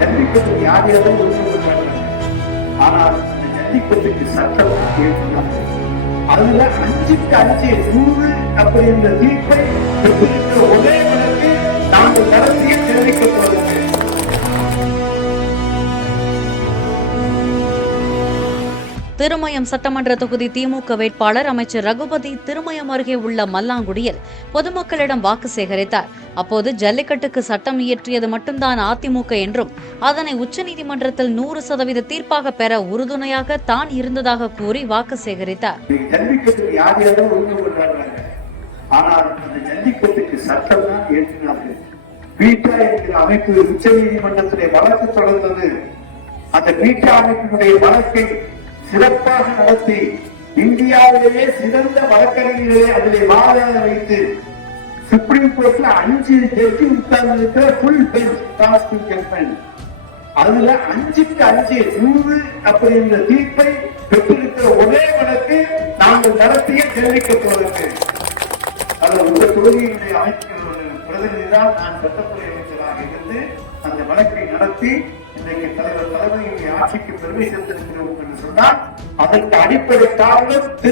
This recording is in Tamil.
ஜல்லிக்கட்டு யார் யாரும் உறுதிப்படுறாங்க. ஆனால் அந்த ஜல்லிக்கட்டுக்கு சட்டம் ஏற்றுனாங்க. அதுல 5க்கு 100 அப்படின்ற தீர்ப்பை பெற்றிருக்கிற ஒரே வழக்கு நாங்கள் நடத்திய தெரிவிக்கப்படுகிறது. திருமயம் சட்டமன்ற தொகுதி திமுக வேட்பாளர் அமைச்சர் ரகுபதி திருமயம் அருகே உள்ள மல்லாங்குடியில் பொதுமக்களிடம் வாக்கு சேகரித்தார். அப்போது ஜல்லிக்கட்டுக்கு சட்டம் இயற்றியது மட்டும்தான் அதிமுக என்றும் அதனை உச்சநீதிமன்றத்தில் 100% தீர்ப்பாக பெற உறுதுணையாக தான் இருந்ததாக கூறி வாக்கு சேகரித்தார். ஜல்லிக்கட்டு யார் யாரும் உறுதிப்படுறாங்க. ஆனால் அந்த ஜல்லிக்கட்டுக்கு சட்டம் தான் ஏற்றினார்கள். பீட்டா என்கிற அமைப்பு உச்சநீதிமன்றத்திலே வழக்கு தொடர்ந்தது. அந்த பீட்டா அமைப்பினுடைய வழக்கை சிறப்பாக நடத்தி இந்தியாவிலேயே சிறந்த வழக்கறிஞர்களை அதிலே வாதாட வைத்து சுப்ரீம் கோர்ட்ல 5 ஜட்ஜி உட்கார்ந்து இருக்கிற ஃபுல் பெஞ்ச் ப்ராசிக்யூஷன் அதுல 5க்கு 100 அப்படின்ற தீர்ப்பை பெற்றிருக்கிற ஒரே வழக்கு நாங்கள் நடத்திய தெரிவிக்கப்படுகிறது. அது உங்க தொகுதியினுடைய அமைச்சர்களுடைய பிரதிநிதி தான் நான் சட்டத்துறை அமைச்சராக இருந்து அந்த வழக்கை நடத்தி இன்றைக்கு தலைவருடைய ஆட்சிக்கு பெருமை சேர்த்திருக்கிறோம் என்று சொன்னால் அதற்கு அடிப்படை காரணம்